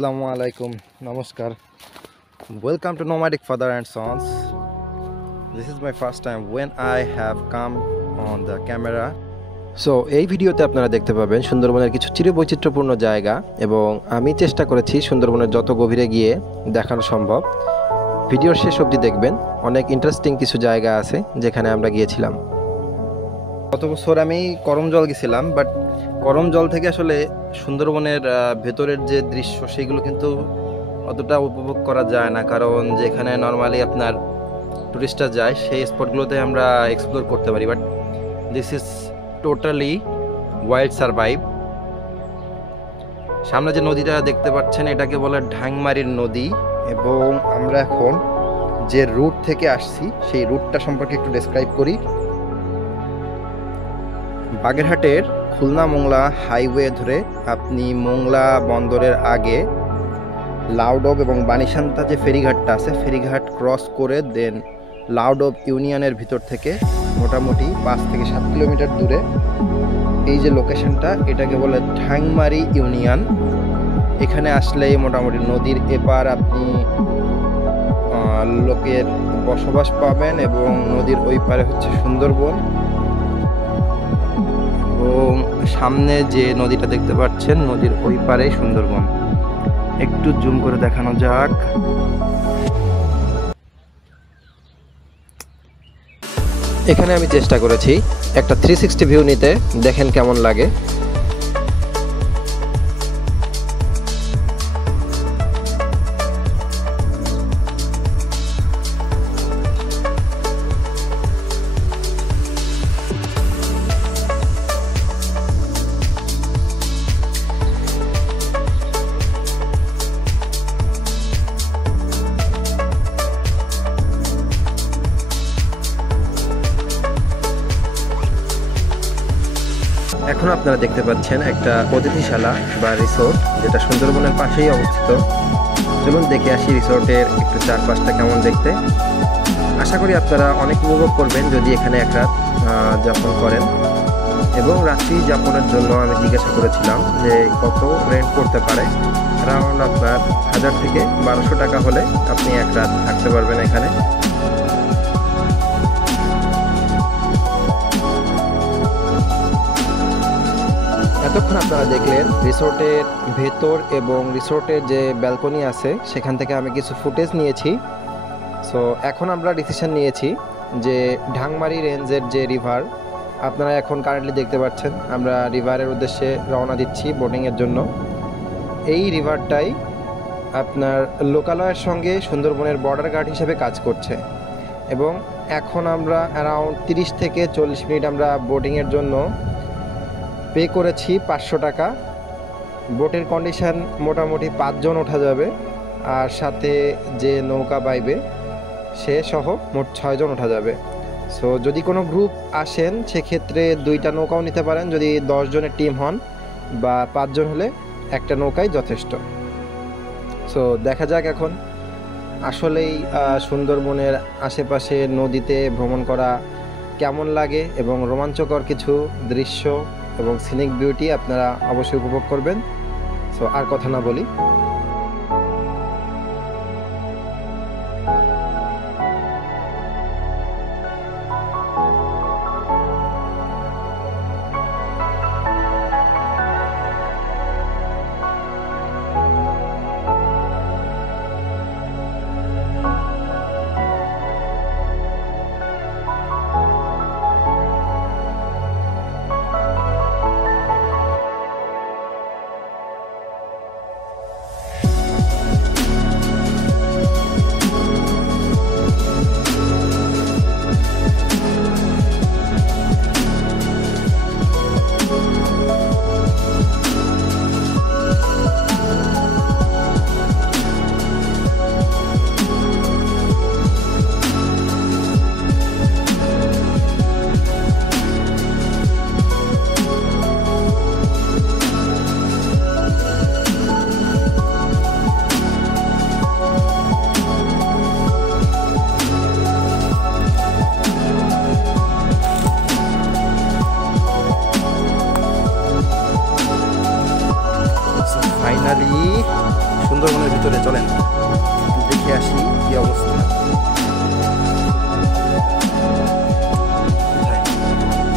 Assalamu alaikum, namaskar. Welcome to Nomadic Father and Sons. This is my first time when I have come on the camera. So এই ভিডিওতে আপনারা দেখতে পাবেন সুন্দরবনের কিছু চিরবৈচিত্র্যপূর্ণ জায়গা এবং আমি চেষ্টা করেছি সুন্দরবনের যত গভীরে গিয়ে দেখানো সম্ভব। ভিডিওর শেষ অবধি দেখবেন, অনেক ইন্টারেস্টিং কিছু জায়গা আছে যেখানে আমরা গিয়েছিলাম। গত বছর আমি করমজল গেছিলাম, বাট করমজল থেকে আসলে সুন্দরবনের ভেতরের যে দৃশ্য সেগুলো কিন্তু অতটা উপভোগ করা যায় না, কারণ যেখানে নর্মালি আপনার টুরিস্টরা যায় সেই স্পটগুলোতে আমরা এক্সপ্লোর করতে পারি, but this is totally wild survive. সামনে যে নদীটা দেখতে পাচ্ছেন এটাকে বলে ঢাংমারির নদী, এবং আমরা এখন যে রুট থেকে আসছি সেই রুটটা সম্পর্কে একটু ডেসক্রাইব করি। বাগেরহাটের খুলনা মোংলা হাইওয়ে ধরে আপনি মোংলা বন্দরের আগে লাউডব এবং বানিশান্তা যে ফেরিঘাটটা আছে ফেরিঘাট ক্রস করে দেন লাউডব ইউনিয়নের ভিতর থেকে মোটামুটি 5 থেকে 7 কিলোমিটার দূরে এই যে লোকেশনটা, এটাকে বলে ঢাংমারি ইউনিয়ন। এখানে আসলেই মোটামুটি নদীর এপার আপনি লোকের বসবাস পাবেন এবং নদীর ওই পারে হচ্ছে সুন্দরবন, এবং সামনে যে নদীটা দেখতে পাচ্ছেন নদীর ওই পারেই সুন্দরবন। একটু জুম করে দেখানো যাক। এখানে আমি চেষ্টা করেছি একটা 360 ভিউ নিতে, দেখেন কেমন লাগে। এখন আপনারা দেখতে পাচ্ছেন একটা অতিথিশালা বা রিসোর্ট, যেটা সুন্দরবনের পাশেই অবস্থিত। চলুন দেখে আসি রিসোর্টের একটু চারপাশটা কেমন দেখতে। আশা করি আপনারা অনেক উপভোগ করবেন যদি এখানে এক রাত যাপন করেন। এবং রাত্রি যাপনের জন্য আমি জিজ্ঞাসা করেছিলাম যে কত রেন্ট করতে পারে। অ্যারাউন্ড আপনার 1000 থেকে 1200 টাকা হলে আপনি এক রাত থাকতে পারবেন এখানে। এতক্ষণ আপনারা দেখলেন রিসোর্টের ভেতর এবং রিসোর্টের যে ব্যালকনি আছে সেখান থেকে আমি কিছু ফুটেজ নিয়েছি। সো এখন আমরা ডিসিশন নিয়েছি যে ঢাংমারি রেঞ্জের যে রিভার আপনারা এখন কারেন্টলি দেখতে পাচ্ছেন, আমরা রিভারের উদ্দেশ্যে রওনা দিচ্ছি বোটিংয়ের জন্য। এই রিভারটাই আপনার লোকালয়ের সঙ্গে সুন্দরবনের বর্ডার গার্ড হিসেবে কাজ করছে, এবং এখন আমরা অ্যারাউন্ড 30 থেকে 40 মিনিট আমরা বোটিংয়ের জন্য পে করেছি 500 টাকা। বোটের কন্ডিশন মোটামুটি 5 জন ওঠা যাবে, আর সাথে যে নৌকা বাইবে সে সহ মোট 6 জন ওঠা যাবে। সো যদি কোনো গ্রুপ আসেন সেক্ষেত্রে 2টা নৌকাও নিতে পারেন, যদি 10 জনের টিম হন, বা 5 জন হলে একটা নৌকাই যথেষ্ট। সো দেখা যাক এখন আসলেই সুন্দরবনের আশেপাশে নদীতে ভ্রমণ করা কেমন লাগে, এবং রোমাঞ্চকর কিছু দৃশ্য এবং সিনিক বিউটি আপনারা অবশ্যই উপভোগ করবেন। সো আর কথা না বলি, সুন্দরবনের ভিতরে চলেন দেখে আসি কি অবস্থা।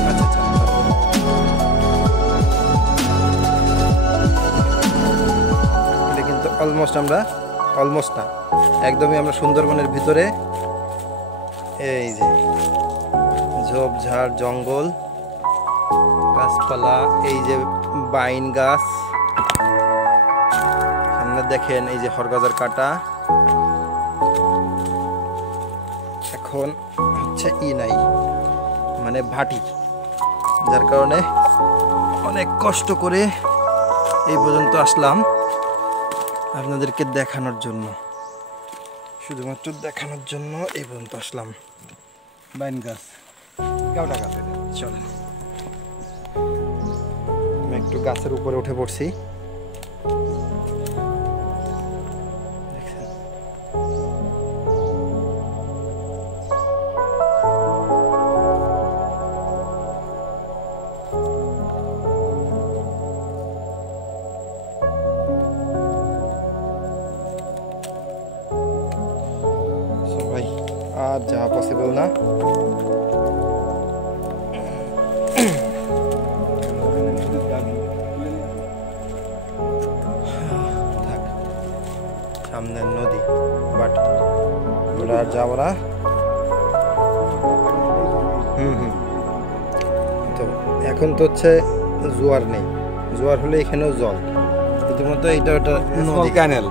আচ্ছা আচ্ছা, এটা কিন্তু অলমোস্ট না, একদমই আমরা সুন্দরবনের ভিতরে। এই যে ঝোপঝাড় জঙ্গল, গাছপালা, এই যে বাইন গাছ, সামনে দেখেন এই যে হরগজার কাটা। এখন হচ্ছে নাই মানে ভাটি, যার কারণে অনেক কষ্ট করে এই পর্যন্ত আসলাম আপনাদেরকে দেখানোর জন্য, শুধুমাত্র দেখানোর জন্য এই পর্যন্ত আসলাম। বাইন গাছ, কেওটা গাছ। চলেন আমি একটু গাছের উপরে উঠে পড়ছি। দেখছেন ভাই আর যাওয়া পসিবল না। সামনের নদী, বাট ওটা আর যাবো না। তো এখন তো হচ্ছে জোয়ার নেই, জোয়ার হলে এখানেও জল, ইতিমধ্যে এটা নদী ক্যানেল।